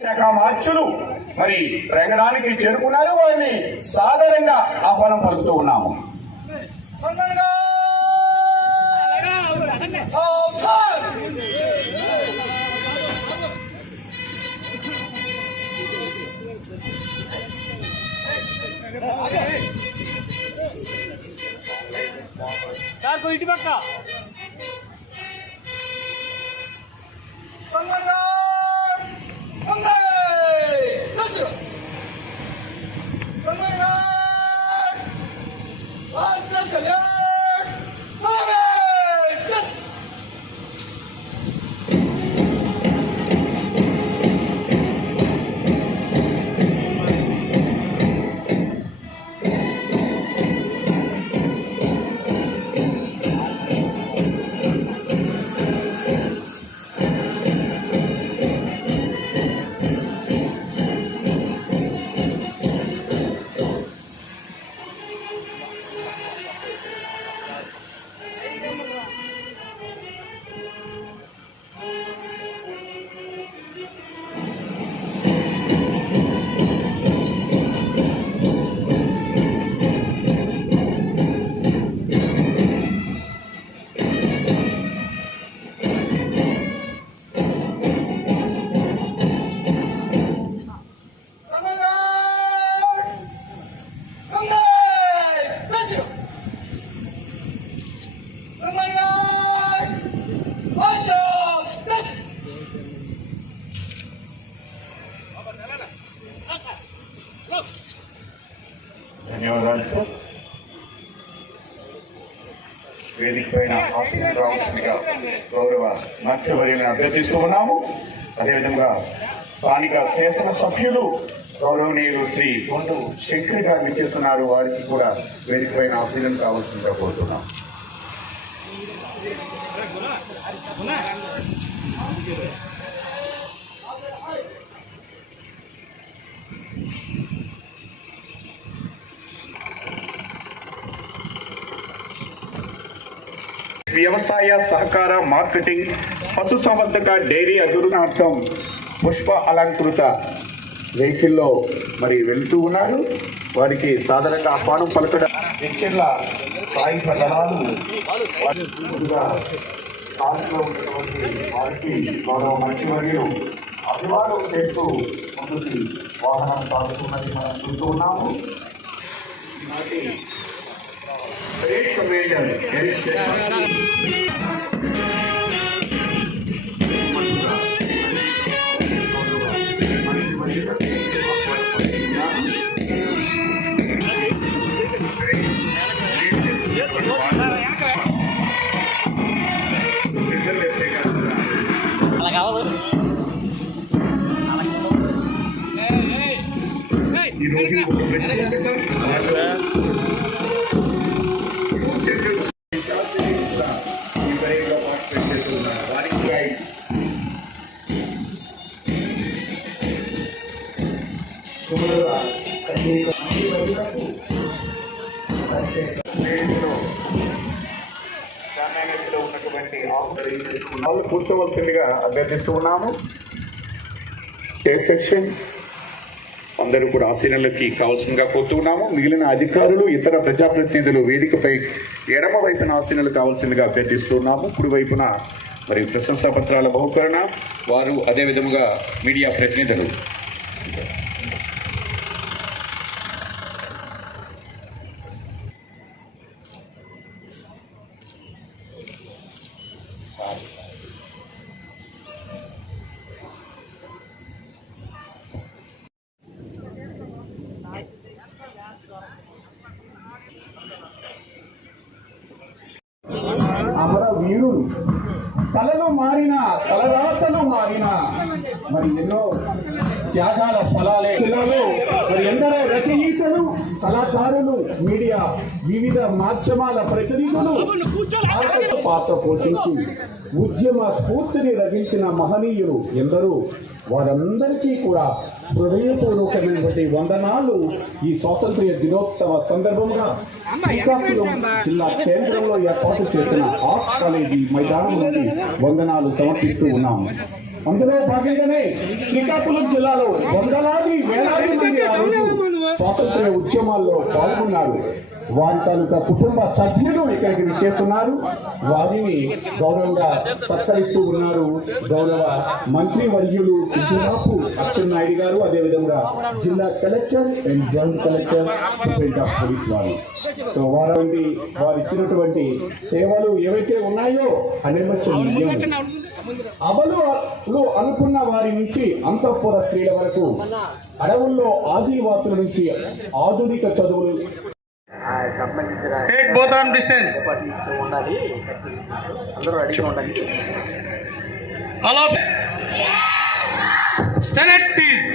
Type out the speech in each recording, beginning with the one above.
శాఖ మార్చులు మరి రంగడానికి చేరుకున్నారు. వారిని సాధారణంగా ఆహ్వానం పలుకుతూ ఉన్నాము. ఇటు పక్క ధన్యవాదాలు సార్. వేదిక పైన ఆసనం రావాల్సిందిగా గౌరవ మంత్రివర్యులను అభ్యర్థిస్తూ ఉన్నాము. అదేవిధంగా స్థానిక శాసన సభ్యులు గౌరవనీయులు శ్రీ కొండు శంకర్ గారు విచ్చేస్తున్నారు. వారికి కూడా వేదిక పైన ఆసనం కావాల్సిందిగా కోరుతున్నాం. వ్యవసాయ సహకార మార్కెటింగ్ పశుసంవర్ధక డైరీ అభివృద్ధార్థం పుష్ప అలంకృత వెహికల్లో మరి వెళ్తూ ఉన్నారు. వారికి సాధారణంగా ఆహ్వానం పలకడం ఎక్చెర్ల సాయుధ దళాలు వారికి గౌరవ మంత్రివర్యులు అభివాదం చేస్తూ ముందుకి వాహనం సాగుతున్నది మనం చూస్తూ ఉన్నాము. కూర్చోవలసిందిగా అభ్యర్థిస్తూ ఉన్నాము. అందరూ కూడా ఆసీనులకి కావాల్సిందిగా కోరుతున్నాము. మిగిలిన అధికారులు ఇతర ప్రజాప్రతినిధులు వేదికపై ఎడమ వైపున ఆసీనులు కావాల్సిందిగా అభ్యర్థిస్తున్నాము. కుడి వైపున మరి ప్రశంసా పత్రాల బహుకరణ వారు, అదేవిధంగా మీడియా ప్రతినిధులు. అమర వీరులు తలలు మారిన తలరాతలు మారిన మరి ఎన్నో త్యాగాల ఫలాలే మరి ఎందరో రచయితలు, కళాకారులు, మీడియా, వివిధ మాధ్యమాల ప్రతినిధులు పాత్ర పోషించి ఉద్యమ స్ఫూర్తిని రచించిన మహనీయులు ఎందరూ. వారందరికీ కూడా హృదయపూర్వకమైనటువంటి వందనాలు. ఈ స్వాతంత్ర్య దినోత్సవ సందర్భంగా శ్రీకాకుళం జిల్లా కేంద్రంలో ఏర్పాటు చేసిన ఆర్ట్స్ కాలేజీ మైదానం నుండి వందనాలు సమర్పిస్తూ ఉన్నాము. అందులో భాగంగానే శ్రీకాకుళం జిల్లాలో వేలాది మంది ఆ రోజు స్వాతంత్ర్య ఉద్యమాల్లో పాల్గొన్నారు. వారి తాలూకా కుటుంబ సభ్యులు ఇక్కడికి విచ్చేస్తున్నారు. వారిని గౌరవంగా సత్కరిస్తూ ఉన్నారు గౌరవ మంత్రి వర్యులు కిజునాపు అచ్చెన్నాయుడు గారు, అదేవిధంగా జిల్లా collector and joint collector superintendent of police వారు. సో వారు ఇచ్చినటువంటి సేవలు ఏవైతే ఉన్నాయో అనిర్వచనీయం. అబలు అనుకున్న వారి నుంచి అంతఃపుర స్త్రీల వరకు, అడవుల్లో ఆదివాసుల నుంచి ఆధునిక చదువులు. Take both arm distance. ఉండాలి, అందరూ రెడీగా ఉండాలి. All of stand at ease.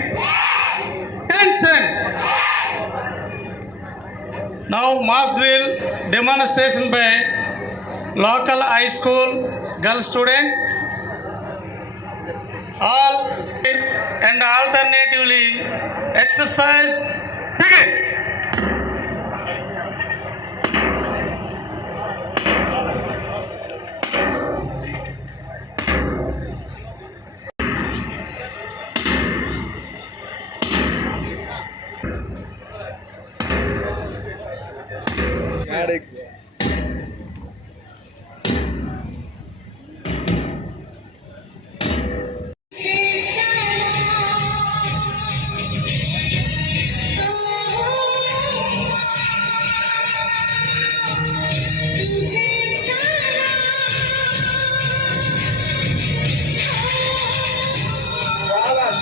Tension. Now mass drill demonstration by local high school girl student. All and alternatively exercise. Begin.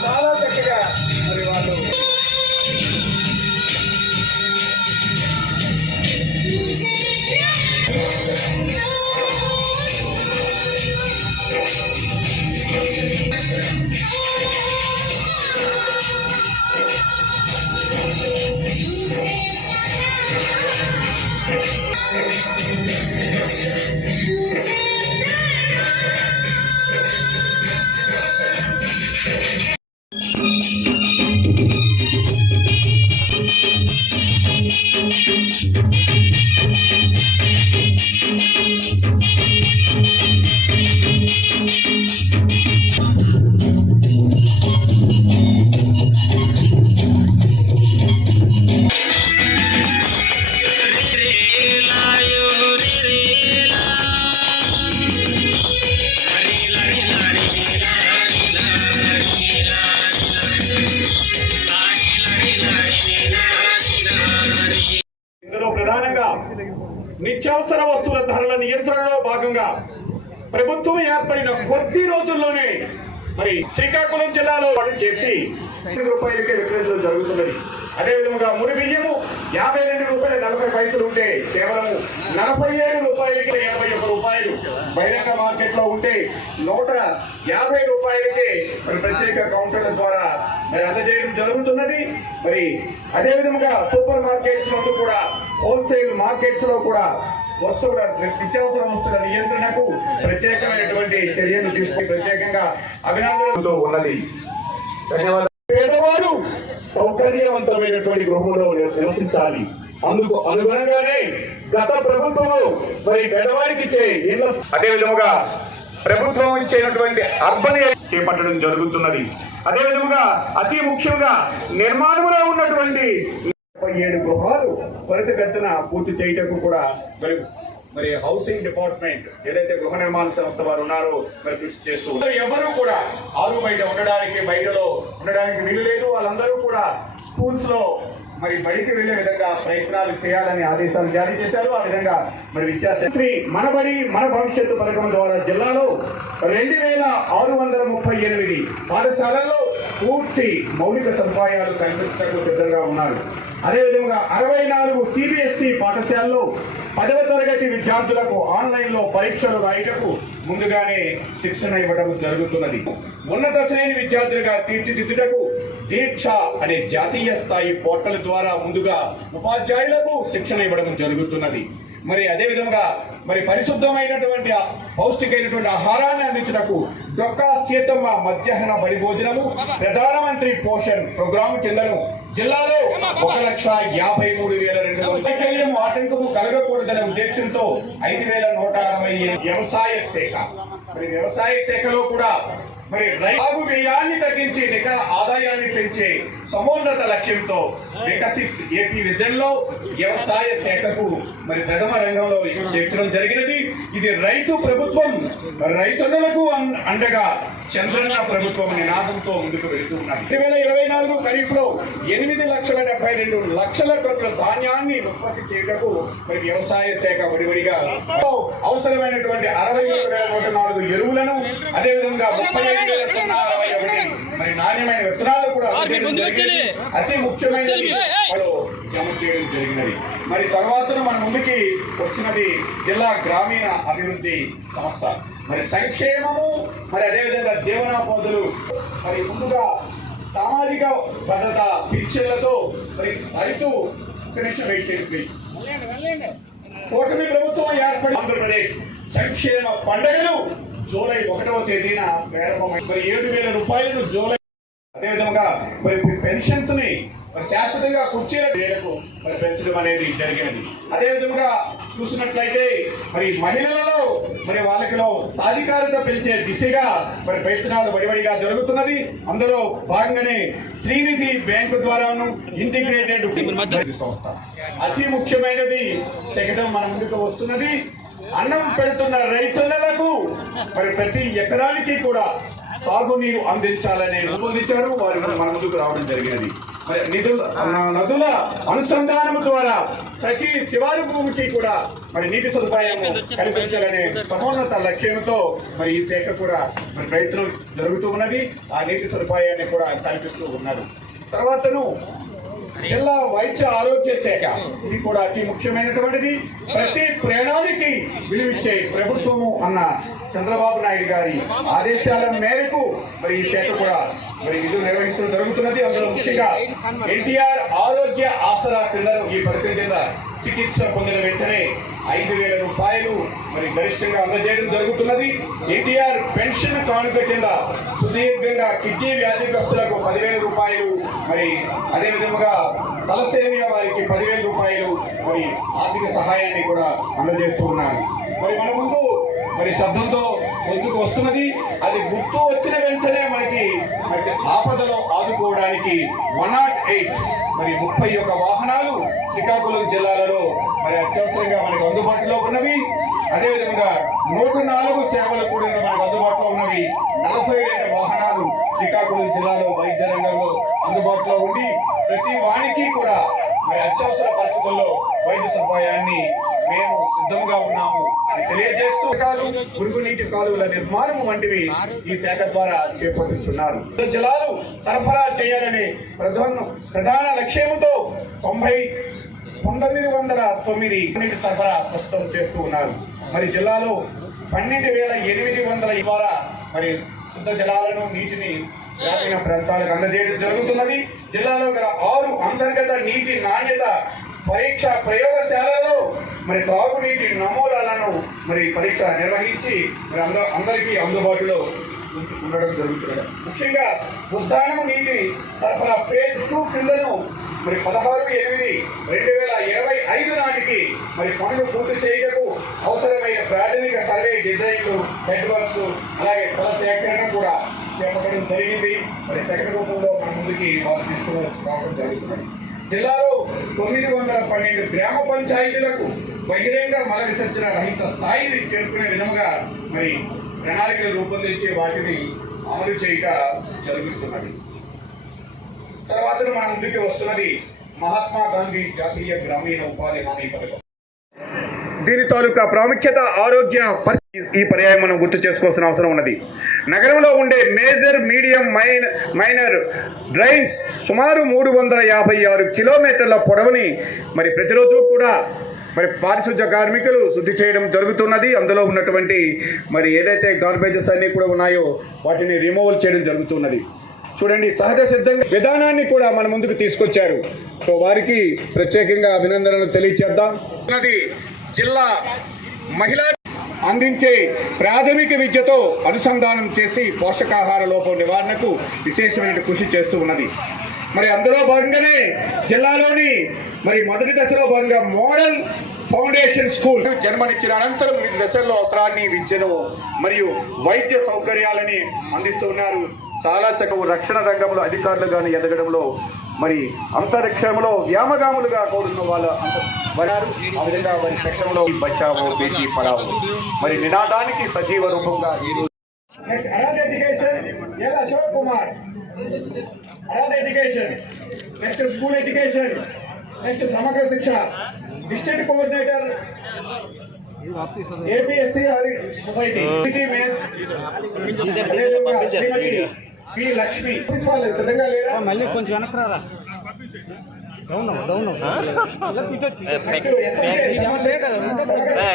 చాలా చక్కగా మరి వాళ్ళు ప్రధానంగా నిత్యావసర వస్తువుల ధరల నియంత్రణలో భాగంగా ప్రభుత్వం ఏర్పడిన కొద్ది రోజుల్లోనే మరి శ్రీకాకుళం జిల్లాలో చేసి రూపాయలకే విక్రయించడం జరుగుతున్నది. అదేవిధంగా ముడి బియ్యము 52 రూపాయల 40 పైసలు ఉంటే కేవలం 47 రూపాయలకి 81 రూపాయలు బహిరంగ మార్కెట్ లో ఉంటే 150 రూపాయలకే మరి ప్రత్యేక కౌంటర్ల ద్వారా మరి అందజేయడం జరుగుతున్నది. మరి అదేవిధంగా సూపర్ మార్కెట్స్ నందు కూడా హోల్సేల్ మార్కెట్స్ లో కూడా వస్తువుల నిత్యావసర వస్తువుల నియంత్రణకు ప్రత్యేకమైనటువంటి చర్యలు తీసుకుని ప్రత్యేకంగా అభినందనలు ఉన్నది. ధన్యవాదాలు. పేదవాడు సౌకర్యవంతమైనటువంటి గృహంలో నివసించాలి. అందుకు అనుగుణంగానే గత ప్రభుత్వం మరి పేదవాడికి ఇచ్చే ఇళ్ల, అదేవిధంగా ప్రభుత్వం ఇచ్చేటువంటి అర్బన్ చేపట్టడం జరుగుతున్నది. అదేవిధంగా అతి ముఖ్యంగా నిర్మాణంలో ఉన్నటువంటి 7 గృహాలు త్వరితగతిన పూర్తి చేయటకు కూడా మరి హౌసింగ్ డిపార్ట్మెంట్ ఏదైతే గృహ నిర్మాణ సంస్థ వారు ఉన్నారో మరి కృషి చేస్తూ ఎవరు కూడా ఆరు బయట బయటలో ఉండడానికి వీలు లేదు. వాళ్ళందరూ కూడా స్కూల్స్ లో మరి బడికి వెళ్లే విధంగా ప్రయత్నాలు చేయాలని ఆదేశాలు జారీ చేశారు. ఆ విధంగా మరి విద్యాశ్రీ మన బడి మన భవిష్యత్తు పథకం ద్వారా జిల్లాలో 2638 పాఠశాలల్లో పూర్తి మౌలిక సదుపాయాలు కల్పించడానికి సిద్ధంగా ఉన్నారు. అదేవిధంగా 64 CBSE పాఠశాలలో 10వ తరగతి విద్యార్థులకు ఆన్లైన్ లో పరీక్షలు రాయటకు ముందుగానే శిక్షణ ఇవ్వడం జరుగుతున్నది. ఉన్నత శ్రేణి విద్యార్థులుగా తీర్చిదిద్దుటకు దీక్ష అనే జాతీయ స్థాయి పోర్టల్ ద్వారా ముందుగా ఉపాధ్యాయులకు శిక్షణ ఇవ్వడం జరుగుతున్నది. మరి అదేవిధంగా మరి పరిశుద్ధమైనటువంటి పౌష్టికైనటువంటి ఆహారాన్ని అందించడానికి డొక్కా సీతమ్మ మధ్యాహ్న బడి భోజనము ప్రధానమంత్రి పోషణ్ ప్రోగ్రాం కిందను జిల్లాలో 1,53,200 ఆటంకము కలగకూడదనే ఉద్దేశంతో 5,160 వ్యవసాయ శాఖ మరి వ్యవసాయ శాఖలో కూడా మరి సాగు వ్యయాన్ని తగ్గించి ఆదాయాన్ని పెంచే సమున్నత లక్ష్యంతో వికసిత్ ఏపీ విజన్ లో వ్యవసాయ శాఖకు మరి ప్రథమ రంగంలో చేర్చడం జరిగినది. ఇది రైతు ప్రభుత్వం, రైతులకు అండగా చంద్రన్న ప్రభుత్వం నినాదంతో ముందుకు వెళ్తూ ఉన్నది. 2024 ఖరీఫ్ లో 8,72,00,000 టన్నుల ధాన్యాన్ని ఉత్పత్తి చేయటకు మరి వ్యవసాయ శాఖ వడివడిగా అవసరమైనటువంటి 67,104 ఎరువులను, అదేవిధంగా 35,061 మరి నాణ్యమైన విత్తనాలు కూడా అతి ముఖ్యమైనది జమ చేయడం జరిగినది. మరి తర్వాత మన ముందుకి వచ్చినది జిల్లా గ్రామీణ అభివృద్ధి సంస్థ. మరి సంక్షేమము, మరి అదేవిధంగా జీవనోపాధులు, మరి ముందుగా సామాజిక భద్రత పింఛన్లతో మరి రైతు కనీసం వెయిట్ చేయండి. కూటమి ప్రభుత్వం ఏర్పడి ఆంధ్రప్రదేశ్ సంక్షేమ పండుగలు జూలై 1వ తేదీన ప్రారంభమై మరి 7,000 రూపాయలను జూలై, అదేవిధంగా మరి పెన్షన్స్ ని మరి శాశ్వతంగా కుర్చీలకు మరి పెంచడం అనేది జరిగినది. అదేవిధంగా చూసినట్లయితే మరి మహిళలలో మరి వాళ్ళకిలో సాధికారత పెంచే దిశగా మరి ప్రయత్నాలు వడివడిగా జరుగుతున్నది. అందులో భాగంగానే శ్రీనిధి బ్యాంకు ద్వారాను ఇంటిగ్రేటెడ్ సంస్థ అతి ముఖ్యమైనది శకటం మన ముందుకు వస్తున్నది. అన్నం పెడుతున్న రైతులకు మరి ప్రతి ఎకరానికి కూడా సాగునీరు అందించాలని రూపొందించారు. వారు మన ముందుకు రావడం జరిగినది. మరి నదుల అనుసంధానం ద్వారా ప్రతి శివారు భూమికి కూడా మరి నీటి సదుపాయం కల్పించాలనే సమున్నత లక్ష్యంతో మరి ఈ శాఖ కూడా మరి ప్రయత్నం జరుగుతూ ఉన్నది. ఆ నీటి సదుపాయాన్ని కూడా కల్పిస్తూ ఉన్నారు. తర్వాతను జిల్లా వైద్య ఆరోగ్య శాఖ, ఇది కూడా అతి ముఖ్యమైనటువంటిది. ప్రతి ప్రాణానికి విలువిచ్చే ప్రభుత్వము అన్న చంద్రబాబు నాయుడు గారి ఆదేశాల మేరకు మరి ఈ శాఖ కూడా మరి విధులు నిర్వహించడం జరుగుతున్నది. అందులో ముఖ్యంగా ఎన్టీఆర్ ఆరోగ్య ఆసరా కింద ఈ పథకం కింద చికిత్స పొందిన వెంటనే 5,000 రూపాయలు మరి గరిష్టంగా అందజేయడం జరుగుతున్నది. ఎన్టీఆర్ పెన్షన్ కానుక కింద సుదీర్ఘంగా కిడ్నీ వ్యాధిగ్రస్తులకు 10,000 రూపాయలు, మరి అదేవిధంగా తలసేమియా వారికి 10,000 రూపాయలు మరి ఆర్థిక సహాయాన్ని కూడా అందజేస్తూ ఉన్నారు. మరి మన ముందు మరి శబ్దంతో ముందుకు వస్తున్నది. అది గుర్తు వచ్చిన వెంటనే మనకి ఆపదలో ఆదుకోవడానికి 108 మరి 31 వాహనాలు శ్రీకాకుళం జిల్లాలలో మరి అత్యవసరంగా మనకు అందుబాటులో ఉన్నవి. అదేవిధంగా 104 సేవలు కూడా మనకు అందుబాటులో ఉన్నవి. 42 వాహనాలు శ్రీకాకుళం జిల్లాలో వైద్య రంగంలో అందుబాటులో ఉండి ప్రతి వానికి కూడా మరి అత్యవసర పరిస్థితుల్లో వైద్య సదుపాయాన్ని మేము సిద్ధంగా ఉన్నాము అని తెలియజేస్తూ మురుగునీటి కాలువల నిర్మాణం వంటివి ఈ శాఖ ద్వారా చేపట్టుచున్నారు. జలాలు సరఫరా చేయాలనే ప్రధాన లక్ష్యంతో 1909 నీటి సరఫరా ప్రస్తుతం చేస్తూ ఉన్నారు. మరి జిల్లాలో 12,800 ద్వారా మరి శుద్ధ జలాలను, నీటిని గ్రామీణ ప్రాంతాలకు అందజేయడం జరుగుతున్నది. జిల్లాలో గల 6 అంతర్గత నీటి నాణ్యత పరీక్ష ప్రయోగశాలలో మరి తాగునీటి నమూనాలను మరి పరీక్ష నిర్వహించి మరి అందరికీ అందుబాటులో ఉండడం జరుగుతుంది. ముఖ్యంగా ఉద్దానము నీటి సరఫరా ఫేజ్ 2 కిందను మరి 16/8/2025 నాటికి మరి పనులు పూర్తి చేయటకు అవసరమైన ప్రాథమిక సర్వే డిజైన్లు, నెట్వర్క్స్, అలాగే స్థల సేకరణ కూడా చేపట్టడం జరిగింది. మరి సెకండ్ రూపంలో మన ముందుకి వాళ్ళు తీసుకుని రావడం జరుగుతున్నది. జిల్లాలో 912 గ్రామ పంచాయతీలకు బహిరంగ మల విసర్జన రహిత స్థాయిని చేరుకునే విధంగా మరి ప్రణాళికలు రూపొందించి వాటిని అమలు చేయక జరుగుతున్నది. తర్వాత మన ముందుకి వస్తున్నది మహాత్మా గాంధీ జాతీయ గ్రామీణ ఉపాధి హామీ పథకం. దీని తాలూకా ప్రాముఖ్యత, ఆరోగ్య ఈ పర్యాయం మనం గుర్తు చేసుకోవాల్సిన అవసరం ఉన్నది. నగరంలో ఉండే మేజర్, మీడియం, మైనర్ డ్రైన్స్ సుమారు 356 కిలోమీటర్ల పొడవుని మరి ప్రతిరోజు కూడా మరి పారిశుధ్య కార్మికులు శుద్ధి చేయడం జరుగుతున్నది. అందులో ఉన్నటువంటి మరి ఏదైతే గార్బేజెస్ అన్ని కూడా ఉన్నాయో వాటిని రిమూవల్ చేయడం జరుగుతున్నది. చూడండి, సహజ సిద్ధంగా విధానాన్ని కూడా మన ముందుకు తీసుకొచ్చారు. సో వారికి ప్రత్యేకంగా అభినందనలు తెలియచేద్దాం. జిల్లా మహిళా అందించే ప్రాథమిక విద్యతో అనుసంధానం చేసి పోషకాహార లోపం నివారణకు విశేషమైన కృషి చేస్తూ ఉన్నది. మరి అందులో భాగంగానే జిల్లాలోని మరి మొదటి దశలో భాగంగా మోడల్ ఫౌండేషన్ స్కూల్ జన్మనిచ్చిన అనంతరం వివిధ దశల్లో అవసరాన్ని విద్యను మరియు వైద్య సౌకర్యాలని అందిస్తూ ఉన్నారు. చాలా చక్కగా రక్షణ రంగంలో అధికారులుగాను ఎదగడంలో మరి అంతరిక్షంలో వ్యామగాములుగా కోరుతున్న వాళ్ళు వరారు. ఆ విధంగా వారి సెక్షన్లో బచావో బేటీ పడావో మరి నినాదానికి సజీవ రూపంగా ఈరోజు Ashok Kumar education, next school education, next Samagra Shiksha district coordinator APSC society P Lakshmi సిద్ధంగా లేదా? మళ్ళీ కొంచెం వెనక్కి రారా.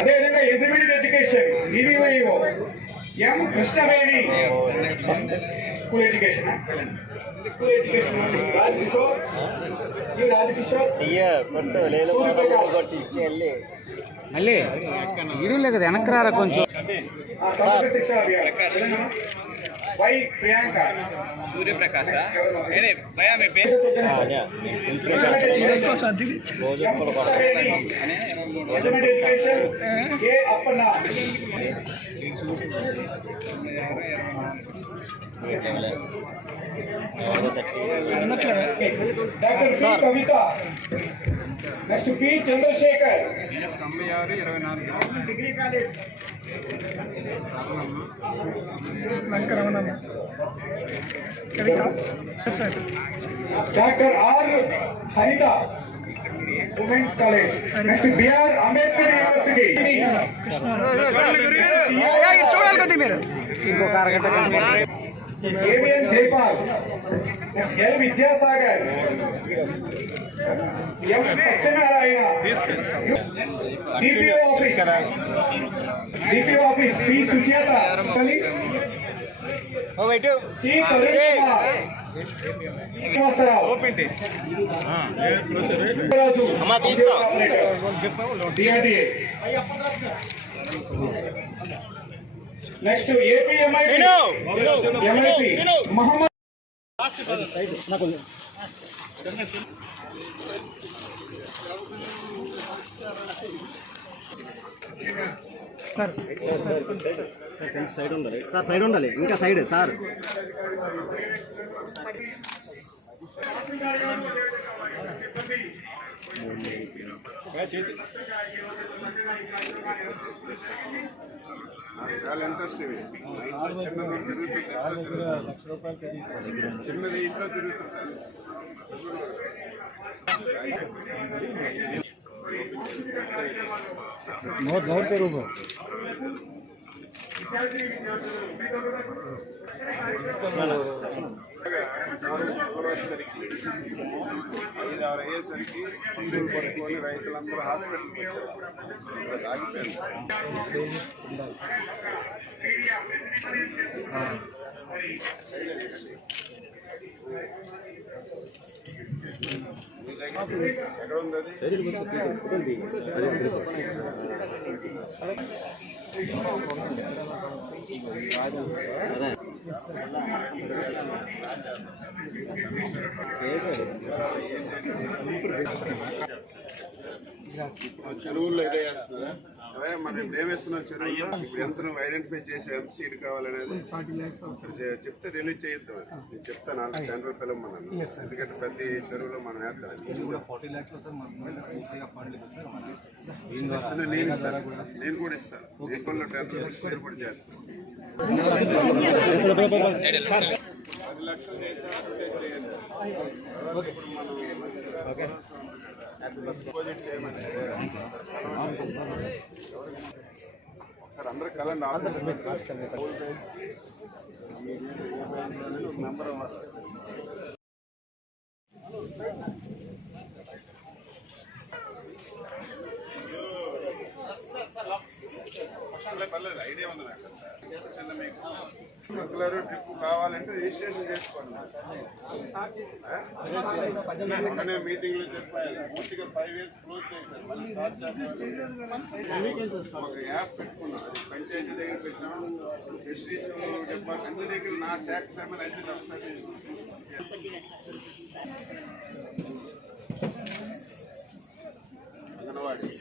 అదేవిధంగా intermediate education DVO M Krishnaveni school education Rajkishore మళ్ళీ వీడియోలే కదా వెనక్కి రారా కొంచెం. Samagra Shiksha Abhiyan Y Priyanka Suryaprakash education A Appanna doctor P Kavitha, next P Chandrasekhar degree college doctor R Haritha women's college, next BR Ambedkar university ఇంకొక అరగంట AVN Jaipal, next L Vidyasagar, M Satyanarayana DPO office P Sucheta T Tarun Kumar Srinivasarao Raju DRDA. Next AP MIP Mohammed side ఉండాలి sir, side ఉండాలి ఇంకా side sir. చాలా interest ఇవి చిన్నది ఇంట్లో తిరుగుతుంది. बहुत तेरू को సరికి 5-6 అయ్యేసరికి మందులు పట్టుకొని రైతులందరూ హాస్పిటల్కి వచ్చారు. ఆగిపోయింది. ఎక్కడ ఉంది అది? చెరువుల్లో ఇదే వేస్తున్నారా? అదే మనం ఇప్పుడు ఏమేస్తున్నాం చెరువుల్లో? ఇప్పుడు ఎంత నువ్వు ఐడెంటిఫై చేసి ఎంత సీడ్ కావాలనేది చెప్తే రిలీజ్ చేయొద్దు. నేను చెప్తాను నాకు టెండర్ పిలవమన్నాను. ఎందుకంటే ప్రతి చెరువులో మనం వేస్తాను. నేను ఇస్తాను, నేను కూడా ఇస్తాను. దేశంలో టెండర్ షేర్ కూడా చేస్తాను. 10 లక్షలు చేశారు డిపాజిట్ చేయమని ఒకసారి అందరూ కలండి. మెంబర్ పర్లేదు, ఐడియా ఉంది నాకు. చిన్న మీకు రెగ్యులర్ ట్రిప్ కావాలంటే రిజిస్ట్రేషన్ చేసుకోండి. మొన్ననే మీటింగ్లో చెప్పాను, పూర్తిగా 5 years క్లోజ్ చేశారు. మళ్ళీ స్టార్ట్ చేస్తాం. ఒక యాప్ పెట్టుకున్నాం, అది పంచాయతీ దగ్గర పెట్టినాం, ఫిషరీస్ చెప్పాలి అన్ని దగ్గర నా శాఖ సమయం అన్ని ఒకసారి అంగన్వాడీ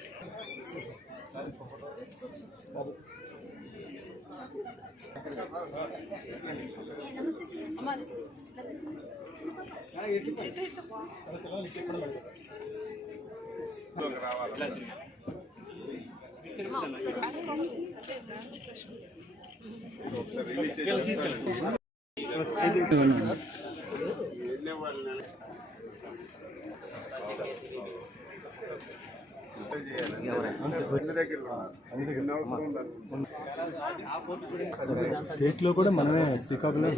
రావాలి. ఒకసారి రిలీజ్ చేసి వెళ్ళే వాళ్ళని స్టేట్ లో కూడా మనమే శ్రీకాకుళం